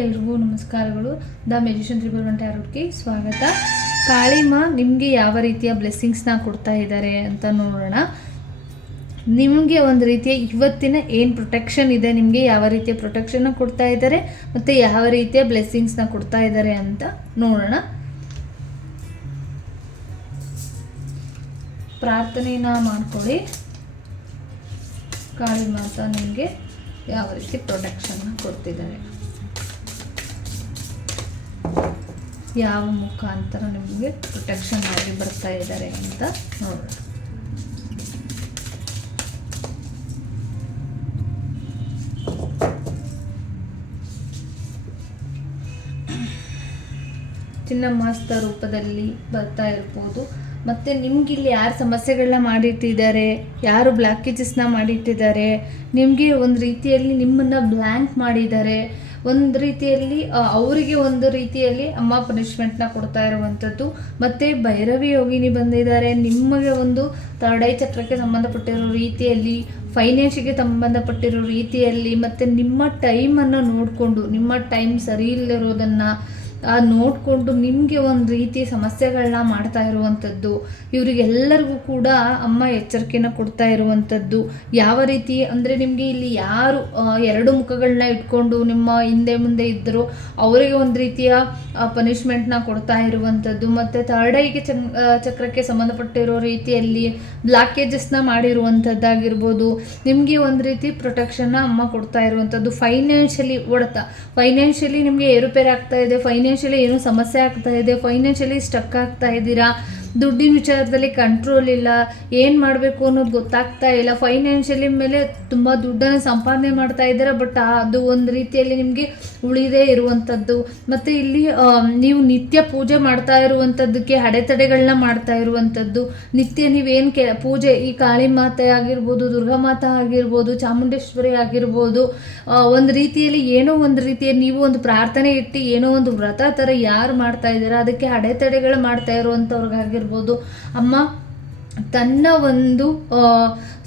ಎಲ್ರಿಗೂ ನಮಸ್ಕಾರಗಳು. The magician 111 ಟ್ಯಾರೋಟ್ಗೆ ಸ್ವಾಗತ. ಕಾಳಿಮಾ ನಿಮಗೆ ಯಾವ ರೀತಿಯ ಬ್ಲೆಸ್ಸಿಂಗ್ಸ್ನ ಕೊಡ್ತಾ ಇದ್ದಾರೆ ಅಂತ ನೋಡೋಣ. ನಿಮಗೆ ಒಂದು ರೀತಿಯ ಇವತ್ತಿನ ಏನು ಪ್ರೊಟೆಕ್ಷನ್ ಇದೆ, ನಿಮಗೆ ಯಾವ ರೀತಿಯ ಪ್ರೊಟೆಕ್ಷನ್ನ ಕೊಡ್ತಾ ಇದ್ದಾರೆ ಮತ್ತು ಯಾವ ರೀತಿಯ ಬ್ಲೆಸ್ಸಿಂಗ್ಸ್ನ ಕೊಡ್ತಾ ಇದ್ದಾರೆ ಅಂತ ನೋಡೋಣ. ಪ್ರಾರ್ಥನೆನ ಮಾಡ್ಕೊಳ್ಳಿ. ಕಾಳಿ ಮಾತಾ ನಿಮಗೆ ಯಾವ ರೀತಿ ಪ್ರೊಟೆಕ್ಷನ್ನ ಕೊಡ್ತಿದ್ದಾರೆ, ಯಾವ ಮುಖಾಂತರ ನಿಮಗೆ ಪ್ರೊಟೆಕ್ಷನ್ ಆಗಿ ಬರ್ತಾ ಇದ್ದಾರೆ ಅಂತ ನೋಡೋಣ. ಚಿನ್ನಮಾಸ್ತ ರೂಪದಲ್ಲಿ ಬರ್ತಾ ಇರ್ಬೋದು. ಮತ್ತು ನಿಮಗಿಲ್ಲಿ ಯಾರು ಸಮಸ್ಯೆಗಳನ್ನ ಮಾಡಿಟ್ಟಿದ್ದಾರೆ, ಯಾರು ಬ್ಲಾಕೇಜಸ್ನ ಮಾಡಿಟ್ಟಿದ್ದಾರೆ, ನಿಮಗೆ ಒಂದು ರೀತಿಯಲ್ಲಿ ನಿಮ್ಮನ್ನು ಬ್ಲ್ಯಾಂಕ್ ಮಾಡಿದ್ದಾರೆ, ಒಂದು ರೀತಿಯಲ್ಲಿ ಅವರಿಗೆ ಒಂದು ರೀತಿಯಲ್ಲಿ ಅಮ್ಮ ಪನಿಷ್ಮೆಂಟ್ನ ಕೊಡ್ತಾ ಇರುವಂಥದ್ದು. ಮತ್ತು ಭೈರವಿ ಯೋಗಿನಿ ಬಂದಿದ್ದಾರೆ, ನಿಮಗೆ ಒಂದು ಥರ್ಡ್ ಐ ಚಕ್ರಕ್ಕೆ ಸಂಬಂಧಪಟ್ಟಿರೋ ರೀತಿಯಲ್ಲಿ, ಫೈನಾನ್ಷಿಗೆ ಸಂಬಂಧಪಟ್ಟಿರೋ ರೀತಿಯಲ್ಲಿ, ಮತ್ತು ನಿಮ್ಮ ಟೈಮನ್ನು ನೋಡಿಕೊಂಡು, ನಿಮ್ಮ ಟೈಮ್ ಸರಿ ಇಲ್ಲದಿರೋದನ್ನು ನೋಡಿಕೊಂಡು ನಿಮಗೆ ಒಂದು ರೀತಿ ಸಮಸ್ಯೆಗಳನ್ನ ಮಾಡ್ತಾ ಇರುವಂಥದ್ದು. ಇವರಿಗೆಲ್ಲರಿಗೂ ಕೂಡ ಅಮ್ಮ ಎಚ್ಚರಿಕೆನ ಕೊಡ್ತಾ ಇರುವಂಥದ್ದು. ಯಾವ ರೀತಿ ಅಂದರೆ, ನಿಮಗೆ ಇಲ್ಲಿ ಯಾರು ಎರಡು ಮುಖಗಳನ್ನ ಇಟ್ಕೊಂಡು ನಿಮ್ಮ ಹಿಂದೆ ಮುಂದೆ ಇದ್ದರೂ ಅವರಿಗೆ ಒಂದು ರೀತಿಯ ಪನಿಷ್ಮೆಂಟ್ನ ಕೊಡ್ತಾ ಇರುವಂಥದ್ದು. ಮತ್ತು ಥರ್ಡ್ ಐಗೆ ಚಕ್ರಕ್ಕೆ ಸಂಬಂಧಪಟ್ಟಿರೋ ರೀತಿಯಲ್ಲಿ ಬ್ಲಾಕೇಜಸ್ನ ಮಾಡಿರುವಂಥದ್ದಾಗಿರ್ಬೋದು. ನಿಮಗೆ ಒಂದು ರೀತಿ ಪ್ರೊಟೆಕ್ಷನ್ನ ಅಮ್ಮ ಕೊಡ್ತಾ ಇರುವಂಥದ್ದು. ಫೈನಾನ್ಷಿಯಲಿ ಹೊಡೆತ, ಫೈನಾನ್ಷಿಯಲಿ ನಿಮಗೆ ಏರುಪೇರು ಆಗ್ತಾ ಇದೆ, ಫೈನಾನ್ಷಿಯಲಿ ಏನೋ ಸಮಸ್ಯೆ ಆಗ್ತಾ ಇದೆ, ಫೈನಾನ್ಷಿಯಲಿ ಸ್ಟಕ್ ಆಗ್ತಾ ಇದ್ದೀರಾ, ದುಡ್ಡಿನ ವಿಚಾರದಲ್ಲಿ ಕಂಟ್ರೋಲ್ ಇಲ್ಲ, ಏನು ಮಾಡಬೇಕು ಅನ್ನೋದು ಗೊತ್ತಾಗ್ತಾ ಇಲ್ಲ, ಫೈನಾನ್ಷಿಯಲಿ ಮೇಲೆ ತುಂಬ ದುಡ್ಡನ್ನು ಸಂಪಾದನೆ ಮಾಡ್ತಾ ಇದ್ದೀರಾ, ಬಟ್ ಅದು ಒಂದು ರೀತಿಯಲ್ಲಿ ನಿಮಗೆ ಉಳಿದೇ ಇರುವಂಥದ್ದು. ಮತ್ತು ಇಲ್ಲಿ ನೀವು ನಿತ್ಯ ಪೂಜೆ ಮಾಡ್ತಾ ಇರುವಂಥದ್ದಕ್ಕೆ ಅಡೆತಡೆಗಳನ್ನ ಮಾಡ್ತಾ ಇರುವಂಥದ್ದು. ನಿತ್ಯ ನೀವೇನು ಪೂಜೆ, ಈ ಕಾಳಿ ಮಾತೆ ಆಗಿರ್ಬೋದು, ದುರ್ಗಾ ಮಾತಾ ಆಗಿರ್ಬೋದು, ಚಾಮುಂಡೇಶ್ವರಿ ಆಗಿರ್ಬೋದು, ಒಂದು ರೀತಿಯಲ್ಲಿ ಏನೋ ಒಂದು ರೀತಿಯಲ್ಲಿ ನೀವು ಒಂದು ಪ್ರಾರ್ಥನೆ ಇಟ್ಟು ಏನೋ ಒಂದು ವ್ರತ ಥರ ಯಾರು ಮಾಡ್ತಾ ಇದ್ದೀರಾ ಅದಕ್ಕೆ ಅಡೆತಡೆಗಳು ಮಾಡ್ತಾ ಇರುವಂಥವ್ರಿಗಾಗಿರ್ಬೋದು, ಅಮ್ಮ ತನ್ನ ಒಂದು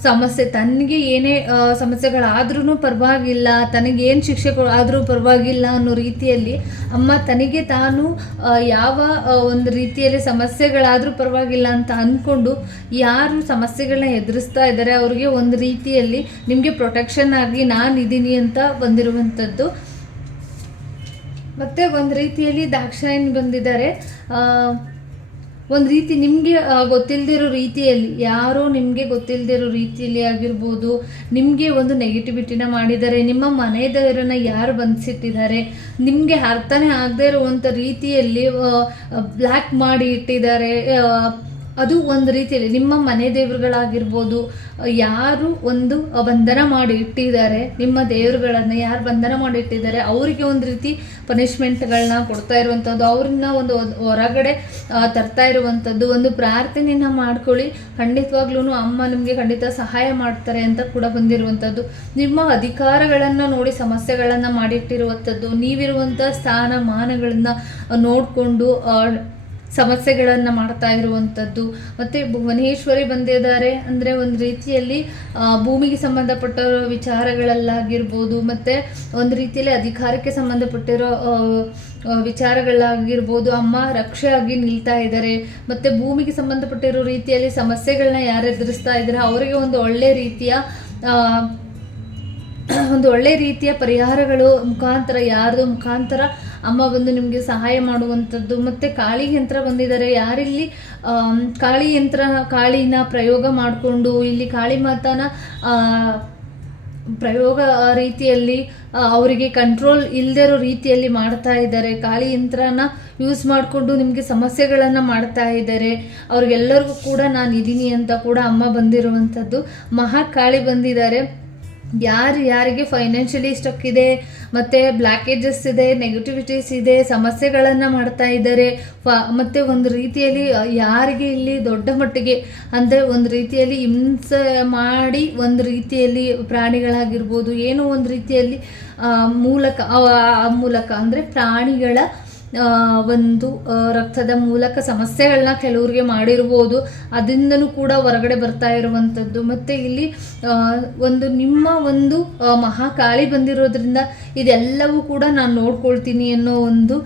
ಸಮಸ್ಯೆ, ತನಗೆ ಏನೇ ಸಮಸ್ಯೆಗಳಾದ್ರೂ ಪರವಾಗಿಲ್ಲ, ತನಗೇನು ಶಿಕ್ಷೆ ಆದರೂ ಪರವಾಗಿಲ್ಲ ಅನ್ನೋ ರೀತಿಯಲ್ಲಿ ಅಮ್ಮ ತನಗೆ ತಾನು ಯಾವ ಒಂದು ರೀತಿಯಲ್ಲಿ ಸಮಸ್ಯೆಗಳಾದರೂ ಪರವಾಗಿಲ್ಲ ಅಂತ ಅಂದ್ಕೊಂಡು ಯಾರು ಸಮಸ್ಯೆಗಳನ್ನ ಎದುರಿಸ್ತಾ ಇದ್ದಾರೆ ಅವ್ರಿಗೆ ಒಂದು ರೀತಿಯಲ್ಲಿ ನಿಮಗೆ ಪ್ರೊಟೆಕ್ಷನ್ ಆಗಿ ನಾನಿದ್ದೀನಿ ಅಂತ ಬಂದಿರುವಂಥದ್ದು. ಮತ್ತು ಒಂದು ರೀತಿಯಲ್ಲಿ ದಾಕ್ಷಾಯಣಿ ಬಂದಿದ್ದಾರೆ. ಒಂದು ರೀತಿ ನಿಮಗೆ ಗೊತ್ತಿಲ್ಲದಿರೋ ರೀತಿಯಲ್ಲಿ, ಯಾರೋ ನಿಮಗೆ ಗೊತ್ತಿಲ್ಲದಿರೋ ರೀತಿಯಲ್ಲಿ ಆಗಿರ್ಬೋದು, ನಿಮಗೆ ಒಂದು ನೆಗೆಟಿವಿಟಿನ ಮಾಡಿದ್ದಾರೆ, ನಿಮ್ಮ ಮನೆಯವರನ್ನು ಯಾರು ಬಂಧಿಸಿಟ್ಟಿದ್ದಾರೆ, ನಿಮಗೆ ಅರ್ಥನೇ ಆಗದೇ ಇರುವಂಥ ರೀತಿಯಲ್ಲಿ ಬ್ಲ್ಯಾಕ್ ಮಾಡಿ ಇಟ್ಟಿದ್ದಾರೆ. ಅದು ಒಂದು ರೀತಿಯಲ್ಲಿ ನಿಮ್ಮ ಮನೆ ದೇವರುಗಳಾಗಿರ್ಬೋದು, ಯಾರು ಒಂದು ಬಂಧನ ಮಾಡಿ ಇಟ್ಟಿದ್ದಾರೆ, ನಿಮ್ಮ ದೇವರುಗಳನ್ನು ಯಾರು ಬಂಧನ ಮಾಡಿ ಇಟ್ಟಿದ್ದಾರೆ ಅವರಿಗೆ ಒಂದು ರೀತಿ ಪನಿಷ್ಮೆಂಟ್ಗಳನ್ನ ಕೊಡ್ತಾ ಇರುವಂಥದ್ದು, ಅವ್ರನ್ನ ಒಂದು ಹೊರಗಡೆ ತರ್ತಾ ಇರುವಂಥದ್ದು. ಒಂದು ಪ್ರಾರ್ಥನೆಯನ್ನು ಮಾಡ್ಕೊಳ್ಳಿ, ಖಂಡಿತವಾಗ್ಲೂ ಅಮ್ಮ ನಿಮಗೆ ಖಂಡಿತ ಸಹಾಯ ಮಾಡ್ತಾರೆ ಅಂತ ಕೂಡ ಬಂದಿರುವಂಥದ್ದು. ನಿಮ್ಮ ಅಧಿಕಾರಗಳನ್ನು ನೋಡಿ ಸಮಸ್ಯೆಗಳನ್ನು ಮಾಡಿಟ್ಟಿರುವಂಥದ್ದು, ನೀವಿರುವಂಥ ಸ್ಥಾನಮಾನಗಳನ್ನು ನೋಡಿಕೊಂಡು ಸಮಸ್ಯೆಗಳನ್ನು ಮಾಡ್ತಾ ಇರುವಂಥದ್ದು. ಮತ್ತು ಭುವನೇಶ್ವರಿ ಬಂದಿದ್ದಾರೆ ಅಂದರೆ ಒಂದು ರೀತಿಯಲ್ಲಿ ಭೂಮಿಗೆ ಸಂಬಂಧಪಟ್ಟ ವಿಚಾರಗಳಲ್ಲಾಗಿರ್ಬೋದು, ಮತ್ತು ಒಂದು ರೀತಿಯಲ್ಲಿ ಅಧಿಕಾರಕ್ಕೆ ಸಂಬಂಧಪಟ್ಟಿರೋ ವಿಚಾರಗಳಾಗಿರ್ಬೋದು, ಅಮ್ಮ ರಕ್ಷೆಯಾಗಿ ನಿಲ್ತಾ ಇದ್ದಾರೆ. ಮತ್ತು ಭೂಮಿಗೆ ಸಂಬಂಧಪಟ್ಟಿರೋ ರೀತಿಯಲ್ಲಿ ಸಮಸ್ಯೆಗಳನ್ನ ಯಾರು ಎದುರಿಸ್ತಾ ಇದ್ದಾರೆ ಅವರಿಗೆ ಒಂದು ಒಳ್ಳೆ ರೀತಿಯ ಪರಿಹಾರಗಳು ಮುಖಾಂತರ, ಯಾರ್ದು ಮುಖಾಂತರ ಅಮ್ಮ ಬಂದು ನಿಮಗೆ ಸಹಾಯ ಮಾಡುವಂಥದ್ದು. ಮತ್ತು ಕಾಳಿ ಯಂತ್ರ ಬಂದಿದ್ದಾರೆ. ಯಾರಿಲ್ಲಿ ಕಾಳಿನ ಪ್ರಯೋಗ ಮಾಡಿಕೊಂಡು ಇಲ್ಲಿ ಕಾಳಿ ಮಾತಾನ ಪ್ರಯೋಗ ರೀತಿಯಲ್ಲಿ ಅವರಿಗೆ ಕಂಟ್ರೋಲ್ ಇಲ್ಲದಿರೋ ರೀತಿಯಲ್ಲಿ ಮಾಡ್ತಾ ಇದ್ದಾರೆ, ಕಾಳಿ ಯಂತ್ರನ ಯೂಸ್ ಮಾಡಿಕೊಂಡು ನಿಮಗೆ ಸಮಸ್ಯೆಗಳನ್ನು ಮಾಡ್ತಾ ಇದ್ದಾರೆ. ಅವ್ರಿಗೆಲ್ಲರಿಗೂ ಕೂಡ ನಾನು ಇದ್ದೀನಿ ಅಂತ ಕೂಡ ಅಮ್ಮ ಬಂದಿರುವಂಥದ್ದು. ಮಹಾಕಾಳಿ ಬಂದಿದ್ದಾರೆ. ಯಾರಿಗೆ ಫೈನಾನ್ಷಿಯಲಿ ಸ್ಟಕ್ ಇದೆ, ಮತ್ತು ಬ್ಲಾಕೇಜಸ್ ಇದೆ, ನೆಗೆಟಿವಿಟೀಸ್ ಇದೆ, ಸಮಸ್ಯೆಗಳನ್ನು ಮಾಡ್ತಾ ಇದ್ದಾರೆ, ಮತ್ತು ಒಂದು ರೀತಿಯಲ್ಲಿ ಯಾರಿಗೆ ಇಲ್ಲಿ ದೊಡ್ಡ ಮಟ್ಟಿಗೆ ಅಂದರೆ ಒಂದು ರೀತಿಯಲ್ಲಿ ಹಿಂಸೆ ಮಾಡಿ, ಒಂದು ರೀತಿಯಲ್ಲಿ ಪ್ರಾಣಿಗಳಾಗಿರ್ಬೋದು, ಏನೋ ಒಂದು ರೀತಿಯಲ್ಲಿ ಮೂಲಕ ಅಂದರೆ ಪ್ರಾಣಿಗಳ ಒಂದು ರಕ್ತದ ಮೂಲಕ ಸಮಸ್ಯೆಗಳನ್ನ ಕೆಲವ್ರಿಗೆ ಮಾಡಿರ್ಬೋದು, ಅದರಿಂದನೂ ಕೂಡ ಹೊರಗಡೆ ಬರ್ತಾ ಇರುವಂಥದ್ದು. ಮತ್ತು ಇಲ್ಲಿ ಒಂದು ನಿಮ್ಮ ಒಂದು ಮಹಾಕಾಳಿ ಬಂದಿರೋದ್ರಿಂದ ಇದೆಲ್ಲವೂ ಕೂಡ ನಾನು ನೋಡ್ಕೊಳ್ತೀನಿ ಅನ್ನೋ ಒಂದು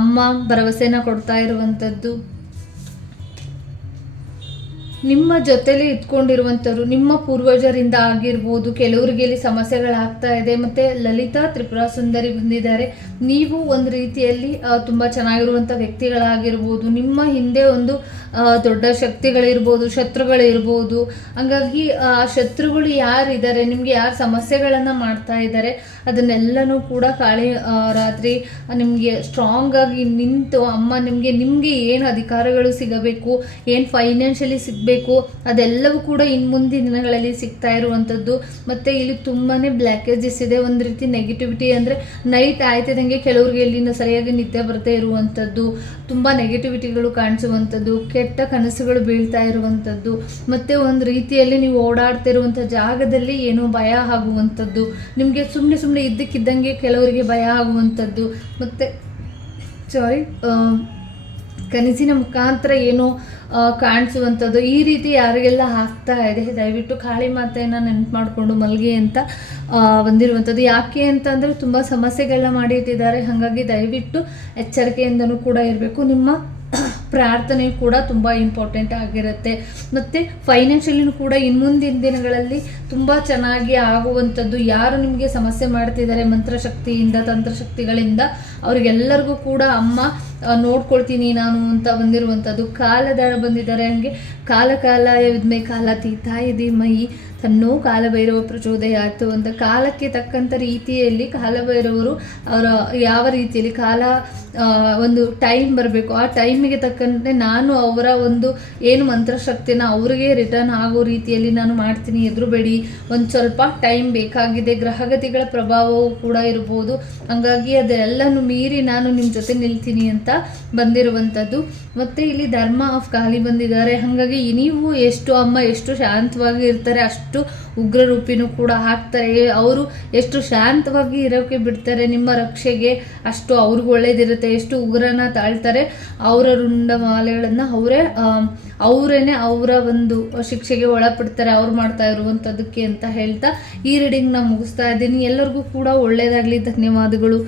ಅಮ್ಮ ಭರವಸೆನ ಕೊಡ್ತಾ ಇರುವಂಥದ್ದು. ನಿಮ್ಮ ಜೊತೆಲೇ ಇಟ್ಕೊಂಡಿರುವಂಥವ್ರು ನಿಮ್ಮ ಪೂರ್ವಜರಿಂದ ಆಗಿರ್ಬೋದು. ಕೆಲವರಿಗೆ ಇಲ್ಲಿ ಸಮಸ್ಯೆಗಳಾಗ್ತಾ ಇದೆ. ಮತ್ತು ಲಲಿತಾ ತ್ರಿಪುರ ಸುಂದರಿ ಬಂದಿದ್ದಾರೆ. ನೀವು ಒಂದು ರೀತಿಯಲ್ಲಿ ತುಂಬ ಚೆನ್ನಾಗಿರುವಂಥ ವ್ಯಕ್ತಿಗಳಾಗಿರ್ಬೋದು. ನಿಮ್ಮ ಹಿಂದೆ ಒಂದು ದೊಡ್ಡ ಶಕ್ತಿಗಳಿರ್ಬೋದು, ಶತ್ರುಗಳಿರ್ಬೋದು. ಹಂಗಾಗಿ ಆ ಶತ್ರುಗಳು ಯಾರಿದ್ದಾರೆ, ನಿಮಗೆ ಯಾರು ಸಮಸ್ಯೆಗಳನ್ನು ಮಾಡ್ತಾ ಇದ್ದಾರೆ, ಅದನ್ನೆಲ್ಲನೂ ಕೂಡ ಕಾಳಿ ರಾತ್ರಿ ನಿಮಗೆ ಸ್ಟ್ರಾಂಗ್ ಆಗಿ ನಿಂತು ಅಮ್ಮ ನಿಮಗೆ ಏನು ಅಧಿಕಾರಗಳು ಸಿಗಬೇಕು, ಏನು ಫೈನಾನ್ಷಿಯಲಿ ಸಿಗಬೇಕು, ಅದೆಲ್ಲವೂ ಕೂಡ ಇನ್ನು ಮುಂದಿನ ದಿನಗಳಲ್ಲಿ ಸಿಗ್ತಾ ಇರುವಂಥದ್ದು. ಮತ್ತು ಇಲ್ಲಿ ತುಂಬಾ ಬ್ಲ್ಯಾಕೇಜಸ್ ಇದೆ. ಒಂದು ರೀತಿ ನೆಗೆಟಿವಿಟಿ ಅಂದರೆ ನೈಟ್ ಆಯ್ತಿದಂಗೆ ಕೆಲವ್ರಿಗೆ ಇಲ್ಲಿಂದ ಸರಿಯಾಗಿ ನಿದ್ದೆ ಬರದೇ ಇರುವಂಥದ್ದು, ತುಂಬ ನೆಗೆಟಿವಿಟಿಗಳು ಕಾಣಿಸುವಂಥದ್ದು, ಕೆಟ್ಟ ಕನಸುಗಳು ಬೀಳ್ತಾ ಇರುವಂಥದ್ದು. ಮತ್ತು ಒಂದು ರೀತಿಯಲ್ಲಿ ನೀವು ಓಡಾಡ್ತಿರುವಂಥ ಜಾಗದಲ್ಲಿ ಏನೋ ಭಯ ಆಗುವಂಥದ್ದು, ನಿಮಗೆ ಸುಮ್ಮನೆ ಇದ್ದಕ್ಕಿದ್ದಂಗೆ ಕೆಲವರಿಗೆ ಭಯ ಆಗುವಂಥದ್ದು. ಮತ್ತು ಕನಸಿನ ಮುಖಾಂತರ ಏನೋ ಕಾಣಿಸುವಂಥದ್ದು, ಈ ರೀತಿ ಯಾರಿಗೆಲ್ಲ ಆಗ್ತಾ ಇದೆ ದಯವಿಟ್ಟು ಕಾಳಿ ಮಾತೆಯನ್ನು ನೆನಪು ಮಾಡಿಕೊಂಡು ಮಲ್ಗೆ ಅಂತ ಬಂದಿರುವಂಥದ್ದು. ಯಾಕೆ ಅಂತಂದರೆ ತುಂಬ ಸಮಸ್ಯೆಗಳನ್ನ ಮಾಡಿಟ್ಟಿದ್ದಾರೆ. ಹಾಗಾಗಿ ದಯವಿಟ್ಟು ಎಚ್ಚರಿಕೆಯಿಂದನೂ ಕೂಡ ಇರಬೇಕು. ನಿಮ್ಮ ಪ್ರಾರ್ಥನೆ ಕೂಡ ತುಂಬ ಇಂಪಾರ್ಟೆಂಟ್ ಆಗಿರುತ್ತೆ. ಮತ್ತು ಫೈನಾನ್ಷಿಯಲಿನೂ ಕೂಡ ಇನ್ನು ಮುಂದಿನ ದಿನಗಳಲ್ಲಿ ತುಂಬ ಚೆನ್ನಾಗಿ ಆಗುವಂಥದ್ದು. ಯಾರು ನಿಮಗೆ ಸಮಸ್ಯೆ ಮಾಡ್ತಿದ್ದಾರೆ ಮಂತ್ರಶಕ್ತಿಯಿಂದ, ತಂತ್ರಶಕ್ತಿಗಳಿಂದ, ಅವರಿಗೆಲ್ಲರಿಗೂ ಕೂಡ ಅಮ್ಮ ನೋಡ್ಕೊಳ್ತೀನಿ ನಾನು ಅಂತ ಬಂದಿರುವಂಥದ್ದು. ಕಾಲದಾರ ಬಂದಿದ್ದಾರೆ. ಹಂಗೆ ಕಾಲ ವಿದ್ಮೆ ಕಾಲಾತೀತ ಇದೆ ಮೈ ತನ್ನೋ ಕಾಲಭೈರವ ಪ್ರಚೋದಯಾತು ಅಂತ ಕಾಲಕ್ಕೆ ತಕ್ಕಂಥ ರೀತಿಯಲ್ಲಿ ಕಾಲಭೈರವರು ಅವರ ಯಾವ ರೀತಿಯಲ್ಲಿ ಕಾಲ ಒಂದು ಟೈಮ್ ಬರಬೇಕು, ಆ ಟೈಮಿಗೆ ತಕ್ಕಂತೆ ನಾನು ಅವರ ಒಂದು ಏನು ಮಂತ್ರಶಕ್ತಿನ ಅವರಿಗೆ ರಿಟರ್ನ್ ಆಗೋ ರೀತಿಯಲ್ಲಿ ನಾನು ಮಾಡ್ತೀನಿ, ಎದುರುಬೇಡಿ, ಒಂದು ಸ್ವಲ್ಪ ಟೈಮ್ ಬೇಕಾಗಿದೆ. ಗ್ರಹಗತಿಗಳ ಪ್ರಭಾವವೂ ಕೂಡ ಇರ್ಬೋದು. ಹಂಗಾಗಿ ಅದೆಲ್ಲನೂ ಮೀರಿ ನಾನು ನಿಮ್ಮ ಜೊತೆ ನಿಲ್ತೀನಿ ಅಂತ ಬಂದಿರುವಂಥದ್ದು. ಮತ್ತು ಇಲ್ಲಿ ಧರ್ಮ ಆಫ್ ಕಾಳಿ ಬಂದಿದ್ದಾರೆ. ಹಾಗಾಗಿ ನೀವು ಎಷ್ಟು ಶಾಂತವಾಗಿ ಇರ್ತಾರೆ ಅಷ್ಟು ಉಗ್ರ ರೂಪಿನೂ ಕೂಡ ಹಾಕ್ತಾರೆ. ಅವರು ಎಷ್ಟು ಶಾಂತವಾಗಿ ಇರೋಕ್ಕೆ ಬಿಡ್ತಾರೆ ನಿಮ್ಮ ರಕ್ಷೆಗೆ, ಅಷ್ಟು ಅವ್ರಿಗೆ ಒಳ್ಳೇದಿರುತ್ತೆ. ಎಷ್ಟು ಉಗ್ರನ ತಾಳ್ತಾರೆ, ಅವರ ರುಂಡಮಾಲೆಗಳನ್ನು ಅವರೇನೆ ಅವರ ಒಂದು ಶಿಕ್ಷೆಗೆ ಒಳಪಡ್ತಾರೆ, ಅವ್ರು ಮಾಡ್ತಾ ಇರುವಂಥದ್ದಕ್ಕೆ ಅಂತ ಹೇಳ್ತಾ ಈ ರೀಡಿಂಗ್ನ ಮುಗಿಸ್ತಾ ಇದ್ದೀನಿ. ಎಲ್ಲರಿಗೂ ಕೂಡ ಒಳ್ಳೆಯದಾಗಲಿ. ಧನ್ಯವಾದಗಳು.